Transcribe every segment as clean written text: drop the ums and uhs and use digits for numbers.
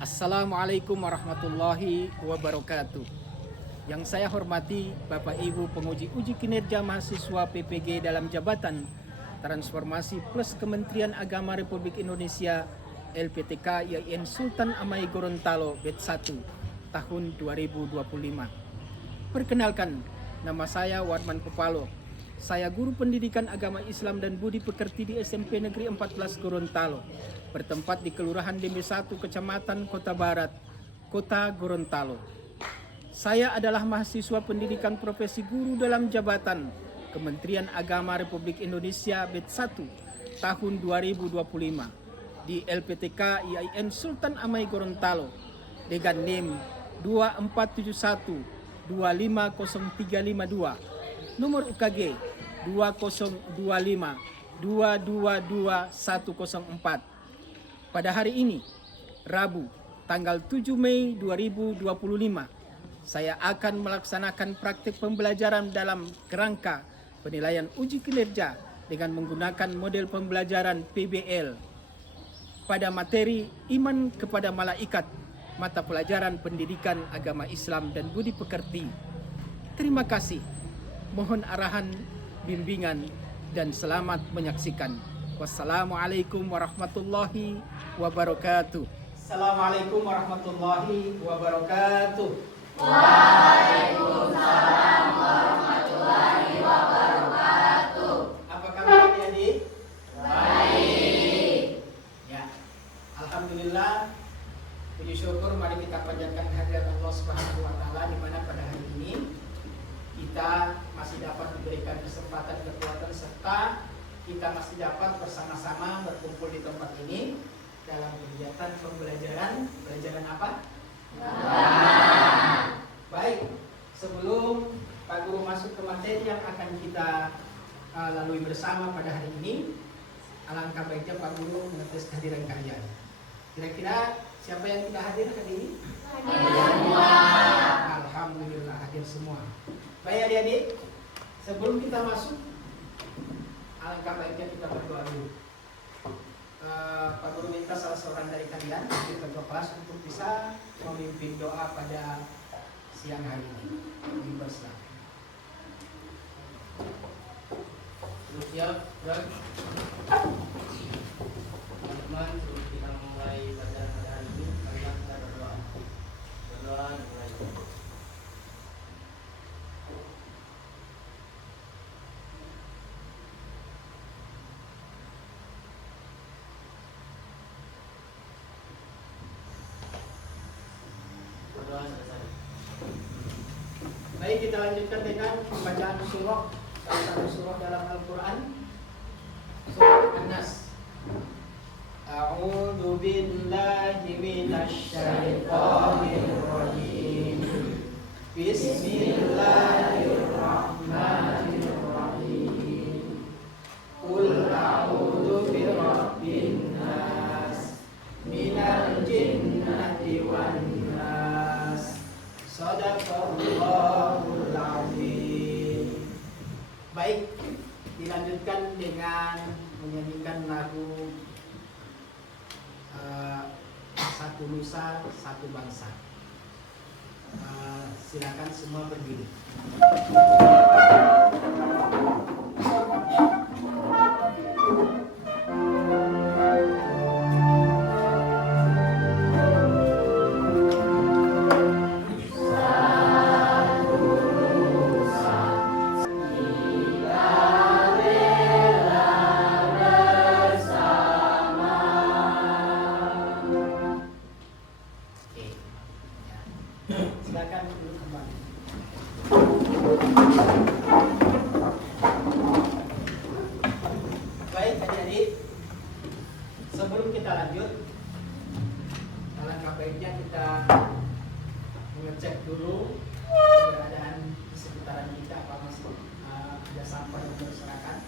Assalamualaikum warahmatullahi wabarakatuh. Yang saya hormati Bapak Ibu penguji uji kinerja mahasiswa PPG dalam jabatan Transformasi Plus Kementerian Agama Republik Indonesia LPTK YIN Sultan Amai Gorontalo Bet 1 tahun 2025. Perkenalkan, nama saya Warman Pepalo. Saya guru pendidikan agama Islam dan budi pekerti di SMP Negeri 14 Gorontalo, bertempat di Kelurahan Dembe 1, Kecamatan Kota Barat, Kota Gorontalo. Saya adalah mahasiswa pendidikan profesi guru dalam jabatan Kementerian Agama Republik Indonesia Bet 1 tahun 2025 di LPTK YIN Sultan Amai Gorontalo dengan NIM 2471 250352, nomor UKG 2025 222104. Pada hari ini, Rabu, tanggal 7 Mei 2025, saya akan melaksanakan praktik pembelajaran dalam kerangka penilaian uji kinerja dengan menggunakan model pembelajaran PBL pada materi Iman kepada Malaikat, mata pelajaran pendidikan agama Islam dan budi pekerti. Terima kasih. Mohon arahan, bimbingan, dan selamat menyaksikan. Wassalamualaikum warahmatullahi wabarakatuh. Assalamualaikum warahmatullahi wabarakatuh. Waalaikumsalam warahmatullahi wabarakatuh. Apa kabar adik-adik? Baik. Ya, alhamdulillah. Puji syukur, mari kita panjatkan kehadirat Allah Subhanahu wa taala di mana pada hari ini kita masih dapat diberikan kesempatan, kekuatan, serta kita masih dapat bersama-sama berkumpul di tempat ini dalam kegiatan pembelajaran apa? Baik, sebelum Pak Guru masuk ke materi yang akan kita lalui bersama pada hari ini, alangkah baiknya Pak Guru mengetes kehadiran kalian. Kira-kira siapa yang tidak hadir hari ini? Hadir semua. Alhamdulillah hadir semua. Baik adik-adik, sebelum kita masuk, alangkah baiknya kita berdoa dulu. Pak Guru minta salah seorang dari kalian kita kelas untuk bisa memimpin doa pada siang hari ini. Dipersilakan. Siap dan teman-teman, sebelum kita mulai pelajaran pada hari ini, marilah kita berdoa. Berdoa dimulai. Berdoa selesai. Baik, kita lanjutkan dengan pembacaan surah, salah satu surah dalam Al-Quran, surah An-Nas. A'udzu billahi minasy syaithanir rajim. Bismillahirrahmanirrahim. Qul a'udzu birabbin nas, minal jinnati wan nas. Shadaqallahul azim. Baik, dilanjutkan dengan menyanyikan lagu Satu Nusa Satu Bangsa. Silakan semua berdiri. Silakan duduk kembali. Baik adik-adik, sebelum kita lanjut, alangkah baiknya kita mengecek dulu keberadaan di sekitaran kita, apa masih ada sampah yang berserakan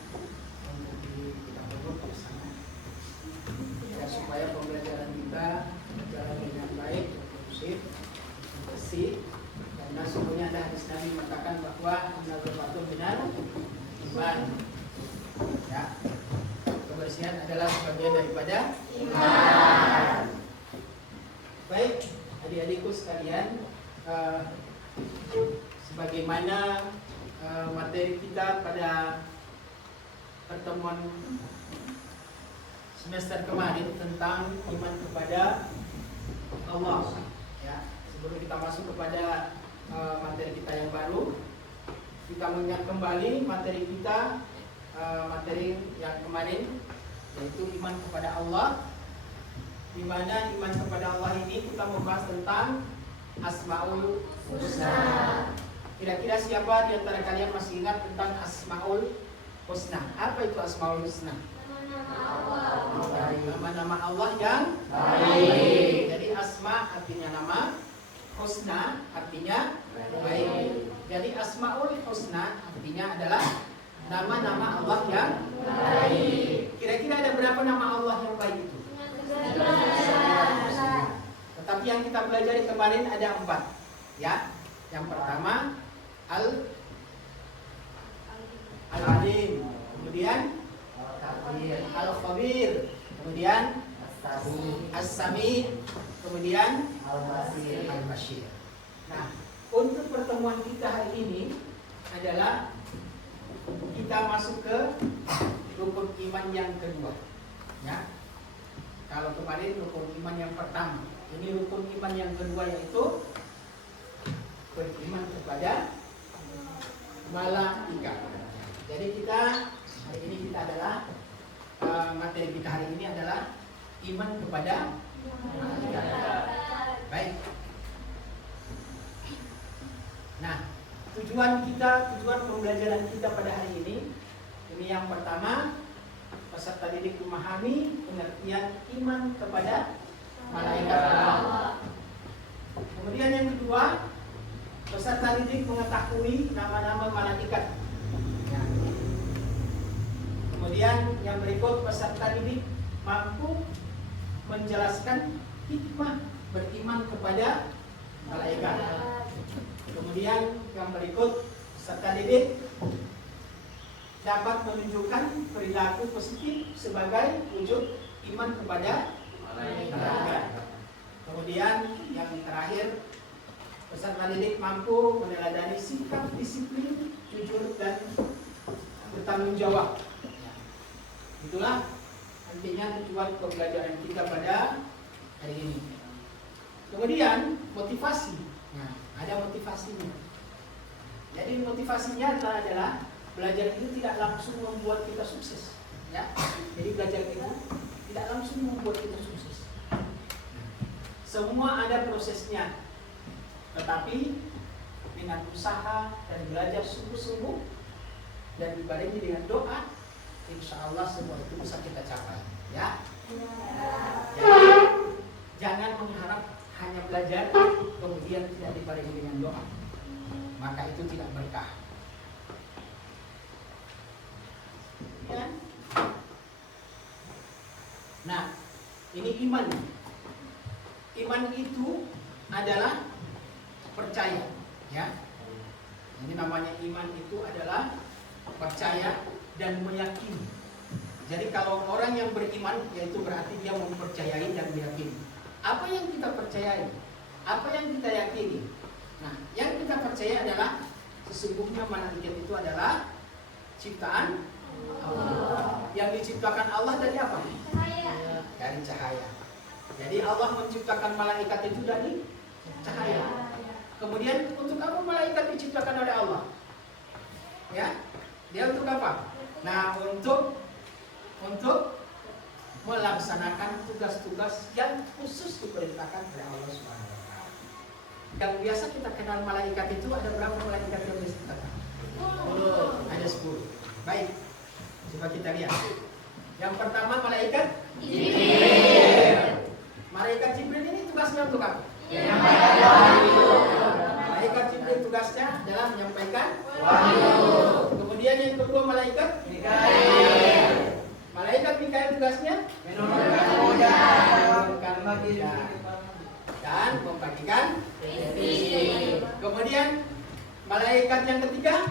untuk kita pungut bersama, ya, supaya pembelajaran kita berjalan dengan baik, kondusif, bersih. Karena sungguhnya ada hadis Nabi mengatakan bahwa an-nadhafatu minal iman. Ya, kebersihan adalah sebagian daripada iman. Baik adik-adikku sekalian, sebagaimana materi kita pada pertemuan semester kemarin tentang iman kepada Allah. Ya, sebelum kita masuk kepada materi kita yang baru, kita mengingat kembali materi kita, materi yang kemarin, yaitu iman kepada Allah. Di mana iman kepada Allah ini kita membahas tentang Asmaul Husna. Kira-kira siapa di antara kalian masih ingat tentang Asmaul Husna? Apa itu Asmaul Husna? Nama-nama Allah yang baik. Jadi Asma artinya nama, Husna artinya baik. Jadi Asmaul Husna artinya adalah nama-nama Allah yang baik. Kira-kira ada berapa nama Allah yang baik itu? Tetapi yang kita pelajari kemarin ada 4. Ya, yang pertama Al-Alim, kemudian Al-Khabir, kemudian As-Sami, kemudian Al-Bashir. Nah, untuk pertemuan kita hari ini adalah kita masuk ke rukun iman yang kedua. Ya, kalau kemarin rukun iman yang pertama, ini rukun iman yang kedua, yaitu beriman kepada malaikat. Jadi kita hari ini kita adalah materi kita hari ini adalah iman kepada malaikat. Baik. Nah, tujuan pembelajaran kita pada hari ini yang pertama, peserta didik memahami pengertian iman kepada malaikat Allah. Kemudian yang kedua, peserta didik mengetahui nama-nama malaikat. Ya. Kemudian yang berikut, peserta didik mampu menjelaskan hikmah beriman kepada malaikat. Kemudian yang berikut, peserta didik dapat menunjukkan perilaku positif sebagai wujud iman kepada malaikat. Kemudian yang terakhir, peserta didik mampu meneladani sikap disiplin, jujur dan bertanggung jawab. Itulah nantinya tujuan pembelajaran kita pada hari ini. Kemudian motivasi. Nah, ada motivasinya. Jadi motivasinya adalah belajar itu tidak langsung membuat kita sukses. Ya, jadi belajar itu tidak langsung membuat kita sukses. Semua ada prosesnya. Tetapi dengan usaha dan belajar sungguh-sungguh dan dibarengi dengan doa, insya Allah semua itu bisa kita capai. Ya. Jadi jangan mengharap hanya belajar kemudian tidak dibarengi dengan doa, maka itu tidak berkah. Ya. Nah, ini iman. Iman itu adalah percaya, ya. Ini namanya iman itu adalah percaya dan meyakini. Jadi kalau orang yang beriman, yaitu berarti dia mempercayai dan meyakini. Apa yang kita percayai? Apa yang kita yakini? Nah, yang kita percaya adalah sesungguhnya malaikat itu adalah ciptaan Allah. Yang diciptakan Allah dari apa? Cahaya. Dari cahaya. Jadi Allah menciptakan malaikat itu dari cahaya. Kemudian untuk apa malaikat diciptakan oleh Allah? Ya, dia untuk apa? Nah, untuk melaksanakan tugas-tugas yang khusus diperintahkan oleh Allah Subhanahu wa taala. Yang biasa kita kenal malaikat itu ada berapa malaikat yang diciptakan? 10. Ada 10. Baik. Coba kita lihat. Yang pertama malaikat Jibril. Malaikat Jibril ini tugasnya untuk apa? Malaikat Jibril tugasnya adalah menyampaikan wahyu. Kemudian yang kedua malaikat Mikail. Malaikat Mikail tugasnya menurunkan hujan dan membagikan rezeki. Kemudian malaikat yang ketiga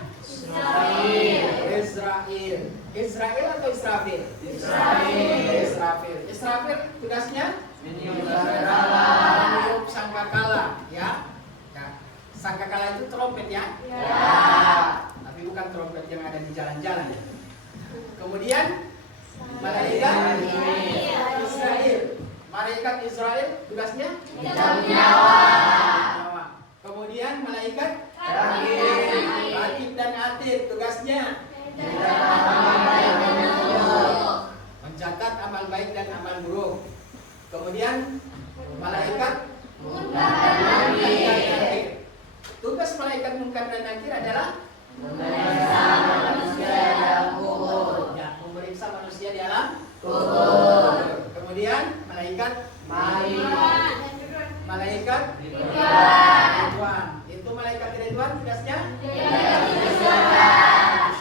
Israfil. Israel atau Israfil? Israfil tugasnya meniup sangkakala. Israel tugasnya mencabut nyawa. nyawa. Kemudian malaikat Rakib. Rakib dan Atid tugasnya mencatat amal baik dan amal buruk. Kemudian malaikat Munkar dan Nakir. tugas malaikat Munkar dan Nakir adalah Memeriksa manusia dalam kubur. ya, memeriksa manusia di alam Kubur. Kemudian malaikat malaikat Ridwan. Itu malaikat Ridwan tugasnya Menjadi surga.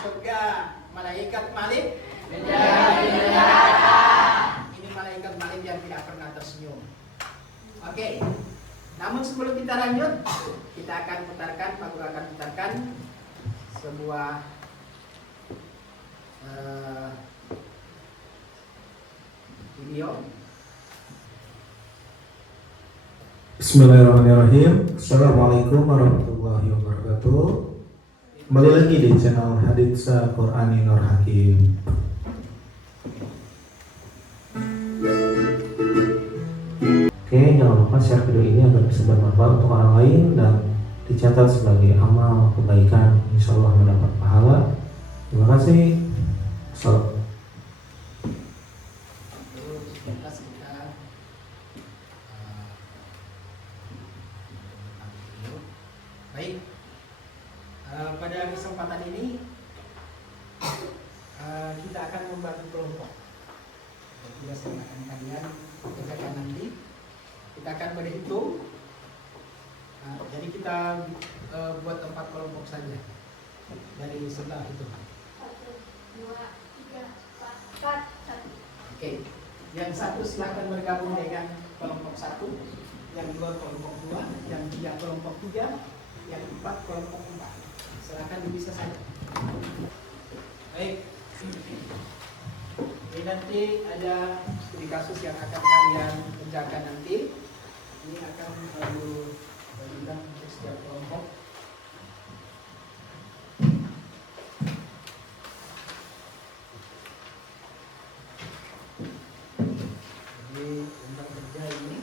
surga. Malaikat Malik Menjadi neraka. ini malaikat Malik yang tidak pernah tersenyum. Oke. Namun sebelum kita lanjut, kita akan putarkan, Pak Guru akan putarkan sebuah video. Bismillahirrahmanirrahim. Assalamualaikum warahmatullahi wabarakatuh. Kembali lagi di channel Haditsa Qur'ani Nur Hakim. Oke, jangan lupa share video ini agar bisa bermanfaat untuk orang lain dan dicatat sebagai amal kebaikan. Insya Allah mendapat pahala. Terima kasih. Salam. Baik, pada kesempatan ini kita akan membagi kelompok. Tugas yang akan kalian kerjakan nanti, kita akan berhitung. Jadi kita buat 4 kelompok saja dari sebelah itu. 1, 2, 3, 4, 1. Oke, yang satu silahkan bergabung dengan kelompok 1, yang 2 kelompok 2, yang 3 kelompok 3, yang 4 kelompok 4. Silahkan dipisah saja. Baik. Ini nanti ada studi kasus yang akan kalian kerjakan nanti. Ini akan lalu bagikan untuk setiap kelompok. Jadi tentang kerja ini.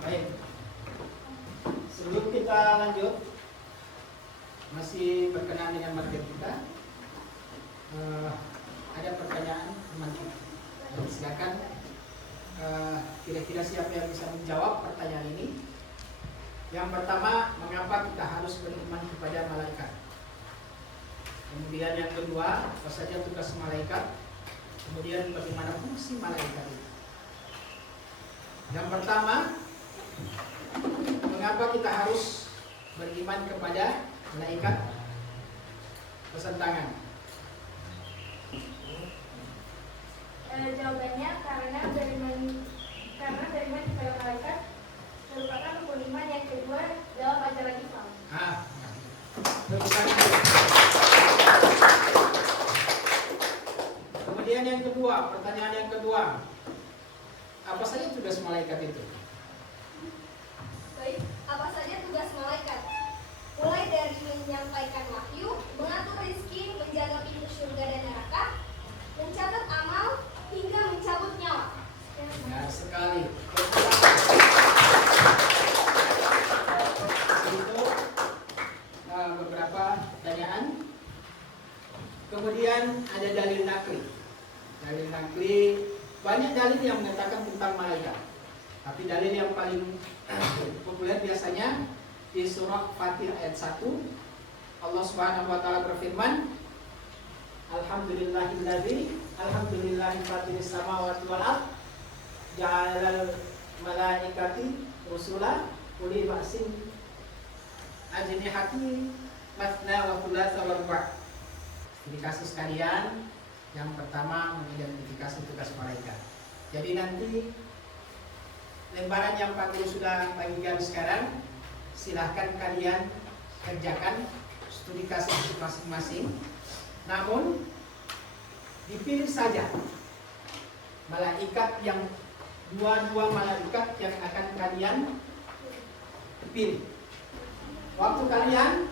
Baik. Sebelum kita lanjut, masih berkenaan dengan materi kita, ada pertanyaan teman kita. Silakan, kira-kira siapa yang bisa menjawab pertanyaan ini? Yang pertama, mengapa kita harus beriman kepada malaikat? Kemudian yang kedua, apa saja tugas malaikat? Kemudian bagaimana fungsi malaikat itu? Yang pertama, mengapa kita harus beriman kepada malaikat? Pesan tangan. Jawabannya karena beriman kepada malaikat merupakan rukun iman yang kedua dalam ajaran Islam. Kemudian yang kedua, pertanyaan yang kedua, apa saja tugas malaikat itu? Baik, apa saja tugas malaikat? Mulai dari menyampaikan wahyu, mengatur rezeki, menjaga pintu surga dan neraka, mencatat amal, hingga mencabut nyawa. Benar sekali. Itu beberapa pertanyaan. Kemudian ada dalil nakli. Dalil nakli, banyak dalil yang mengatakan tentang malaikat. Tapi dalil yang paling populer biasanya di surah Fatir ayat 1, Allah Subhanahu wa taala berfirman, Alhamdulillahi fatiris samawati wal ardh ja'alal malaikati rusula uli ba'sin ajnihati matna wa thulatha wa ruba'. Ini kasus kalian yang pertama mengidentifikasi tugas malaikat. Jadi nanti lembaran yang Pak Guru sudah bagikan sekarang, silahkan kalian kerjakan studi kasus masing-masing. Namun dipilih saja malaikat yang dua malaikat yang akan kalian pilih. Waktu kalian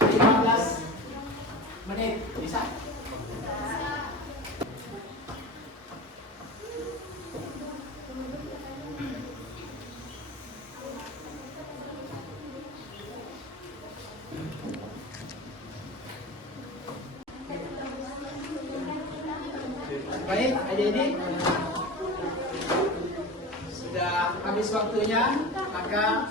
15 menit bisa? Baik, adik-adik, sudah habis waktunya, maka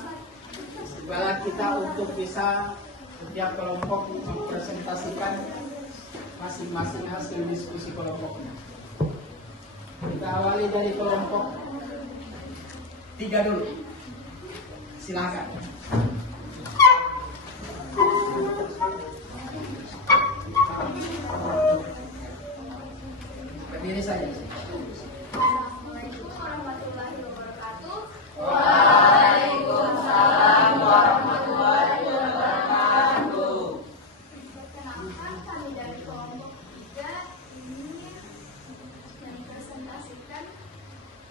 tibalah kita untuk bisa setiap kelompok mempresentasikan masing-masing hasil diskusi kelompoknya. Kita awali dari kelompok 3 dulu. Silakan. Berdiri saja. Assalamualaikum warahmatullahi wabarakatuh. Waalaikumsalam warahmatullahi wabarakatuh. Perkenalkan, kami dari kelompok 3 ini mempresentasikan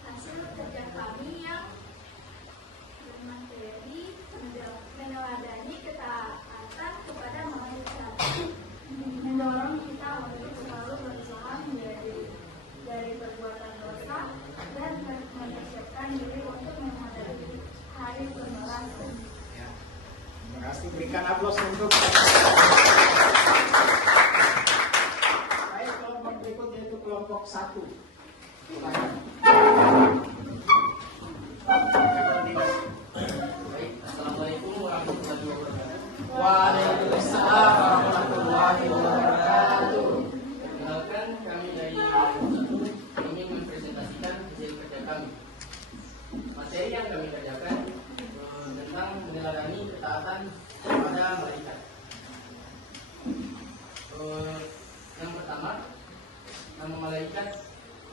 hasil kerja kami yang bermateri meneladani ketaatan kepada malaikat, mendorong kita untuk selalu berusaha dari perbuatan dosa dan mempersiapkan diri untuk menghadapi hari pembalasan. Ya. Terima kasih. Berikan aplaus untuk. Baik, kelompok berikut yaitu kelompok 1. Silakan. Baik, assalamualaikum warahmatullahi wabarakatuh. Waalaikumsalam warahmatullahi wabarakatuh. Perkenalkan, kami dari ingin mempresentasikan hasil kerja kami. Materi yang kami kerjakan tentang meneladani ketaatan kepada malaikat. Yang pertama, nama malaikat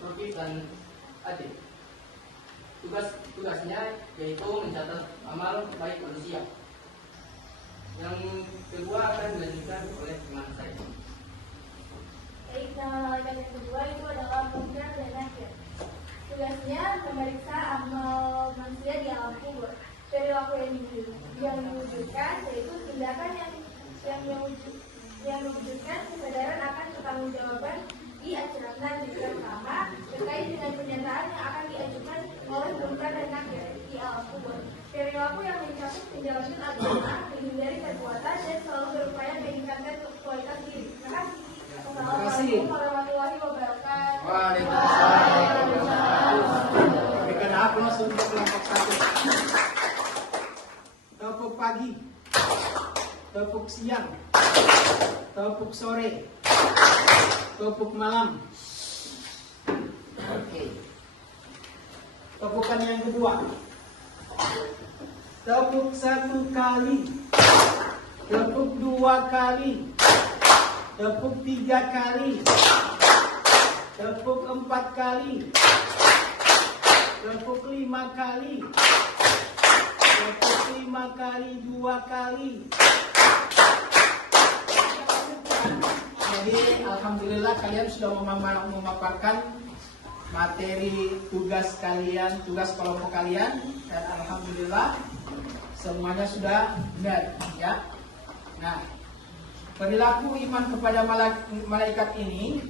Rukib dan Adil. Tugasnya yaitu mencatat amal baik manusia. Yang kedua akan dilanjutkan oleh teman saya. Baik, nama malaikat yang kedua itu adalah Munkar dan Nakir. Tugasnya memeriksa amal manusia di alam kubur. Perilaku yang diwujudkan yaitu tindakan yang mewujudkan kesadaran akan pertanggungjawaban di akhirat nanti, terutama terkait dengan pernyataan yang akan diajukan oleh Munkar dan Nakir di alam kubur. Perilaku yang mencakup menjalankan agama, menghindari perbuatan dan selalu berupaya meningkatkan kualitas diri. Terima kasih. Assalamualaikum warahmatullahi wabarakatuh. Waalaikumsalam. Berikan aplaus untuk kelompok 1. Tepuk pagi, tepuk siang, tepuk sore, tepuk malam. Oke. Tepukan yang kedua. Tepuk 1 kali, tepuk 2 kali, tepuk 3 kali, tepuk 4 kali, tepuk 5 kali, tepuk 5 kali 2 kali. Jadi alhamdulillah kalian sudah memaparkan materi tugas kalian, tugas kelompok kalian, dan alhamdulillah semuanya sudah benar, ya. Nah, perilaku iman kepada malaikat ini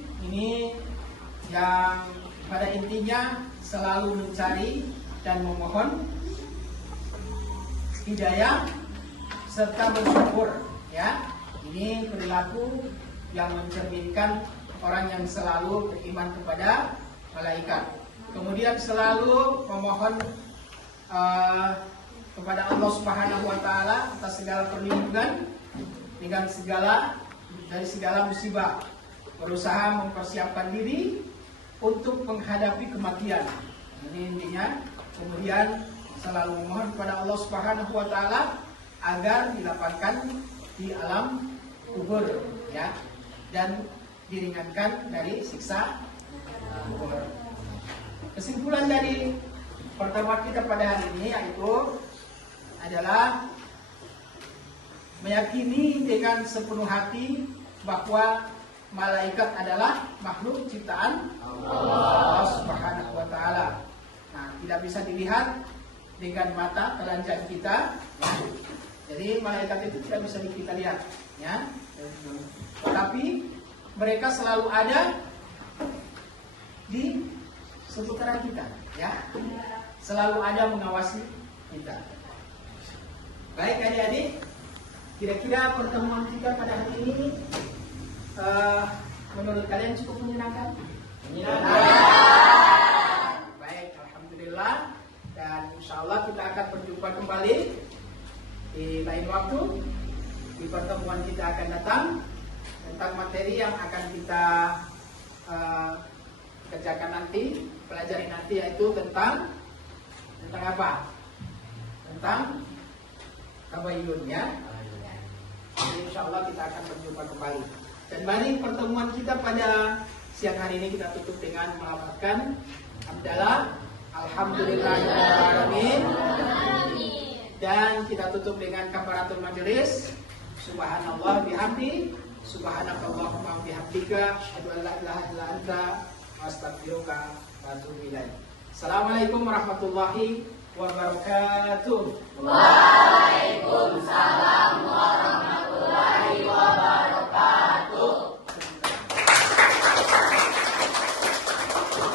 yang pada intinya selalu mencari dan memohon hidayah serta bersyukur, ya. Ini perilaku yang mencerminkan orang yang selalu beriman kepada malaikat. Kemudian selalu memohon kepada Allah Subhanahu wa taala atas segala perlindungan dari segala musibah. Berusaha mempersiapkan diri untuk menghadapi kematian. Ini intinya. Kemudian selalu memohon kepada Allah Subhanahu wa taala agar dilapangkan di alam kubur, ya, dan diringankan dari siksa kubur. Kesimpulan dari pertemuan kita pada hari ini yaitu adalah meyakini dengan sepenuh hati bahwa malaikat adalah makhluk ciptaan Allah Subhanahu wa taala. Nah, tidak bisa dilihat dengan mata telanjang kita, Jadi malaikat itu tidak bisa kita lihat, ya. Tetapi mereka selalu ada di seputaran kita, ya. Selalu ada mengawasi kita. Baik adik-adik, kira-kira pertemuan kita pada hari ini menurut kalian cukup menyenangkan? Baik, alhamdulillah. Dan insya Allah kita akan berjumpa kembali di lain waktu. Di pertemuan kita akan datang tentang materi yang akan kita kerjakan nanti, pelajari nanti, yaitu tentang apa? Tentang tabayyun, ya. Jadi insya Allah kita akan berjumpa kembali. Dan mari pertemuan kita pada siang hari ini kita tutup dengan melafazkan hamdalah, alhamdulillahirrahmanirrahim. Dan kita tutup dengan kafaratul majelis. Subhanallah bihamdi, subhanakallahumma bihamdika, asyhadu an la ilaha illa anta, astaghfiruka wa atubu ilaik. Assalamualaikum warahmatullahi wabarakatuh.